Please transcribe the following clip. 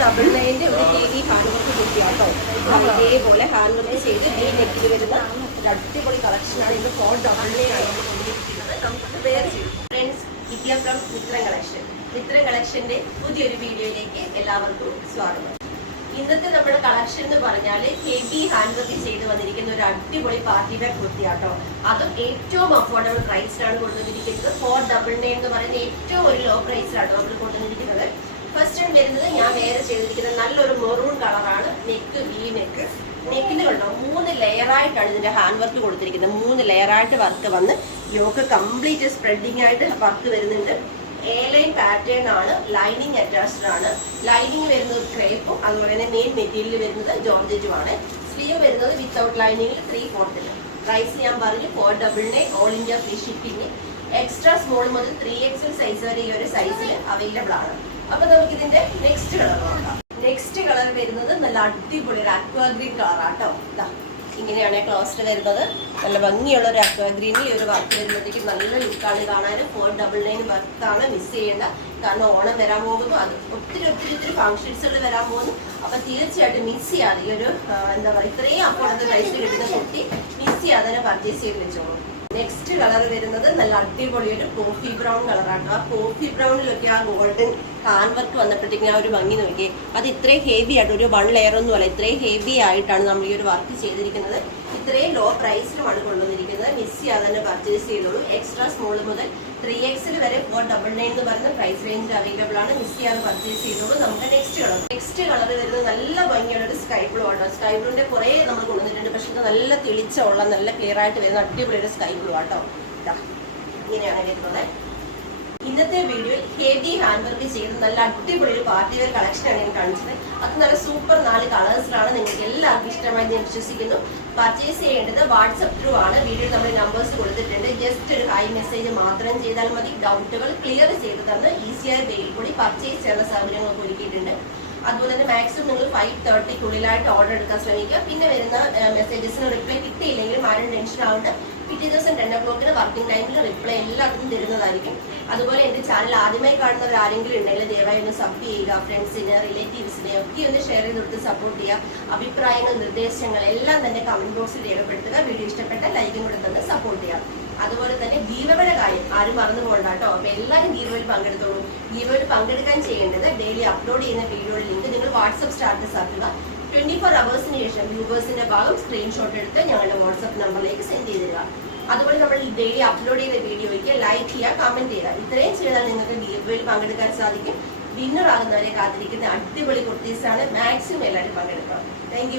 നെക്കിന്റെ ഒരു heavy hand work കുട്ടിയാട്ടോ. ഇതേപോലെ hand work ചെയ്ത് ഈ നെക്കിൽ വരുന്ന ഒരു അടിപൊളി കളക്ഷനാണ് ഇത് four double line from Mithram collection Mithram കളക്ഷന്റെ പുതിയൊരു വീഡിയോയിലേക്ക് എല്ലാവർക്കും സ്വാഗതം. ഇന്നത്തെ നമ്മുടെ കളക്ഷൻ എന്ന് പറഞ്ഞാൽ ഹെവി ഹാൻഡ് വർക്ക് ചെയ്ത് വന്നിരിക്കുന്ന ഒരു അടിപൊളി പാർട്ടി വെയർ കുർത്തിയാട്ടോ. അതും ഏറ്റവും അഫോർഡബിൾ പ്രൈസിലാണ് കൊണ്ടുവന്നിരിക്കുന്നത്. ഫോർ ഡബിൾ നയൻ എന്ന് പറയുന്ന ഏറ്റവും ഒരു ലോ പ്രൈസിലാണ് നമ്മൾ കൊണ്ടുവന്നിരിക്കുന്നത്. ഫസ്റ്റ് ടൈം വരുന്നത് ഞാൻ വേറെ ചെയ്തിരിക്കുന്ന നല്ലൊരു മെറൂൺ കളറാണ് നെക്ക് വി നെക്ക് നെക്കിന് കണ്ടോ? മൂന്ന് ലെയറായിട്ടാണ് ഇതിന്റെ ഹാൻഡ് വർക്ക് കൊടുത്തിരിക്കുന്നത്. മൂന്ന് ലെയറായിട്ട് വർക്ക് വന്ന് ലോക്ക് കംപ്ലീറ്റ് സ്പ്രെഡിങ് ആയിട്ട് വർക്ക് വരുന്നുണ്ട്. എ ലൈൻ പാറ്റേൺ ആണ്. ലൈനിങ് അറ്റാച്ച്ഡ് ആണ്. ലൈനിങ് വരുന്നത് ക്രേപ്പും അതുപോലെ തന്നെ മെയിൻ മെറ്റീരിയൽ വരുന്നത് ജോർജറ്റും ആണ്. സ്ലീവ് വരുന്നത് വിത്തൗട്ട് ലൈനിങ്ങിൽ ത്രീ ഫോർത്തിൽ പ്രൈസ് ഞാൻ പറഞ്ഞു four double nine all India free shipping extra small മുതൽ ത്രീ എക്സൽ സൈസ് വരെ ഈ ഒരു സൈസിൽ അവൈലബിൾ ആണ്. അപ്പൊ നമുക്ക് ഇതിന്റെ നെക്സ്റ്റ് കളർ നോക്കാം. നെക്സ്റ്റ് കളർ വരുന്നത് നല്ല അടിപൊളി ഒരു അക്വാ ഗ്രീൻ കളറാട്ടോ ഇതാ ഇങ്ങനെയാണ് ക്ലോസ്റ്റ് വരുന്നത്. നല്ല ഭംഗിയുള്ള ഒരു അക്വാ ഈ ഒരു വർക്ക് വരുമ്പോഴത്തേക്കും നല്ല ലുക്കാണ് കാണാനും. ഫോർ ഡബിൾ നയൻ വർക്കാണ് മിസ് ചെയ്യേണ്ട. കാരണം ഓണം വരാൻ പോകുന്നു. അത് ഒത്തിരി ഒത്തിരി ഒത്തിരി ഫംഗ്ഷൻസുകൾ വരാൻ പോകുന്നു. അപ്പൊ തീർച്ചയായിട്ടും മിസ് ചെയ്യാതെ ഈ ഒരു എന്താ പറയുക ഇത്രയും അപ്പോൾ പ്രൈസിൽ കിട്ടുന്ന കുട്ടി മിസ് ചെയ്യാതെ പർച്ചേസ് ചെയ്ത് വെച്ചോളൂ. കളർ വരുന്നത് നല്ല അടിപൊളിയൊരു കോഫി ബ്രൗൺ കളറാണ്. ആ കോഫി ബ്രൗണിലൊക്കെ ആ ഗോൾഡൻ ഹാൻ വർക്ക് വന്നപ്പോഴത്തേക്കും ആ ഒരു ഭംഗി നോക്കി. അത് ഇത്രയും ഹെവി ആയിട്ട് ഒരു വൺ ലെയർ ഒന്നും അല്ല ഇത്രയും ഹെവി ആയിട്ടാണ് നമ്മൾ ഈ ഒരു വർക്ക് ചെയ്തിരിക്കുന്നത്. ഇത്രയും ലോ പ്രൈസിലുമാണ് കൊണ്ടുവന്നിരിക്കുന്നത്. മിസ് ചെയ്യാതെ തന്നെ പർച്ചേസ് ചെയ്തോളൂ. എക്സ്ട്രാ സ്മോൾ മുതൽ ത്രീ എക്സിൽ വരെ ഫോർ ഡബിൾ നയൻ എന്ന് പറയുന്ന പ്രൈസ് റേഞ്ച് അവൈലബിൾ ആണ്. മിസ് ചെയ്യാതെ പർച്ചേസ് ചെയ്തോളൂ. നമുക്ക് നെക്സ്റ്റ് കളർ. നെക്സ്റ്റ് കളർ വരുന്നത് നല്ല ഭംഗിയുള്ള ഒരു സ്കൈ ബ്ലൂ ആണ്. സ്കൈ ബ്ലൂവിന്റെ കുറെ നമ്മൾ കൊണ്ടുവന്നിട്ടുണ്ട്. പക്ഷെ ഇത് നല്ല തെളിച്ചമുള്ള നല്ല ക്ലിയർ ആയിട്ട് വരുന്ന അടിപൊളിയുടെ സ്കൈ ബ്ലൂ ആട്ടോ ഇങ്ങനെയാണ് വരുന്നത് ഇന്നത്തെ വീഡിയോയിൽ ഹെവി ഹാൻഡ് വർക്ക് ചെയ്ത് നല്ല അടിപൊളി ഒരു പാർട്ടി വെയർ കളക്ഷനാണ് ഞാൻ കാണിച്ചത്. അത് നല്ല സൂപ്പർ നാല് കളേഴ്സിലാണ് നിങ്ങൾക്ക് എല്ലാവർക്കും ഇഷ്ടമായി ഞാൻ വിശ്വസിക്കുന്നു. പർച്ചേസ് ചെയ്യേണ്ടത് വാട്സപ്പ് ത്രൂ ആണ്. വീഡിയോയിൽ നമ്മൾ നമ്പേഴ്സ് കൊടുത്തിട്ടുണ്ട്. ജസ്റ്റ് ഒരു ഹൈ മെസ്സേജ് മാത്രം ചെയ്താൽ മതി. ഡൗട്ടുകൾ ക്ലിയർ ചെയ്ത് തന്ന് ഈസിയായ പേരിൽ കൂടി പർച്ചേസ് ചെയ്യാനുള്ള സൗകര്യങ്ങളൊക്കെ ഒരുക്കിയിട്ടുണ്ട്. അതുപോലെ തന്നെ മാക്സിമം നിങ്ങൾ ഫൈവ് തേർട്ടിക്കുള്ളിലായിട്ട് ഓർഡർ എടുക്കാൻ ശ്രമിക്കുക. പിന്നെ വരുന്ന മെസ്സേജസിന് റിപ്ലൈ കിട്ടിയില്ലെങ്കിൽ ആരും ടെൻഷൻ ആവേണ്ട. പിറ്റേ ദിവസം ടെൻ ഒ ക്ലോക്കിന് വർക്കിംഗ് ടൈമിൽ റിപ്ലൈ എല്ലാത്തിനും തരുന്നതായിരിക്കും. അതുപോലെ എന്റെ ചാനൽ ആദ്യമായി കാണുന്നവർ ആരെങ്കിലും ഉണ്ടെങ്കിൽ ദയവായി ഒന്ന് സബ് ചെയ്യുക ഫ്രണ്ട്സിന് റിലേറ്റീവ്സിനെ ഒക്കെ ഒന്ന് ഷെയർ ചെയ്ത് കൊടുത്ത് സപ്പോർട്ട് ചെയ്യുക. അഭിപ്രായങ്ങൾ നിർദ്ദേശങ്ങൾ എല്ലാം തന്നെ കമന്റ് ബോക്സിൽ രേഖപ്പെടുത്തുക. വീഡിയോ ഇഷ്ടപ്പെട്ട ലൈക്കും കൂടെ തന്നെ സപ്പോർട്ട് ചെയ്യാം അതുപോലെ തന്നെ ഗീവയുടെ കാര്യം ആരും മറന്നു പോകണ്ട അപ്പൊ എല്ലാവരും ഗീവയിൽ പങ്കെടുത്തോളൂ. ഗീവയിൽ പങ്കെടുക്കാൻ ചെയ്യേണ്ടത് ഡെയിലി അപ്ലോഡ് ചെയ്യുന്ന വീഡിയോയുടെ ലിങ്ക് നിങ്ങൾ വാട്സ്ആപ്പ് സ്റ്റാറ്റസ് ആക്കുക. ട്വന്റി ഫോർ അവേഴ്സിന് ശേഷം വ്യൂവേഴ്സിന്റെ ഭാഗം സ്ക്രീൻഷോട്ട് എടുത്ത് ഞങ്ങളുടെ വാട്സ്ആപ്പ് നമ്പറിലേക്ക് സെൻഡ് ചെയ്ത് തരിക അതുപോലെ നമ്മൾ ഡെയിലി അപ്ലോഡ് ചെയ്ത വീഡിയോയ്ക്ക് ലൈക്ക് ചെയ്യുക കമന്റ് ചെയ്യുക. ഇത്രയും ചെയ്താൽ നിങ്ങൾക്ക് ഗീവയിൽ പങ്കെടുക്കാൻ സാധിക്കും. ഡിന്നർ ആകുന്നവരെ കാത്തിരിക്കുന്ന അടിപൊളി കുർത്തീസാണ് മാക്സിമം എല്ലാവരും പങ്കെടുക്കണം. താങ്ക്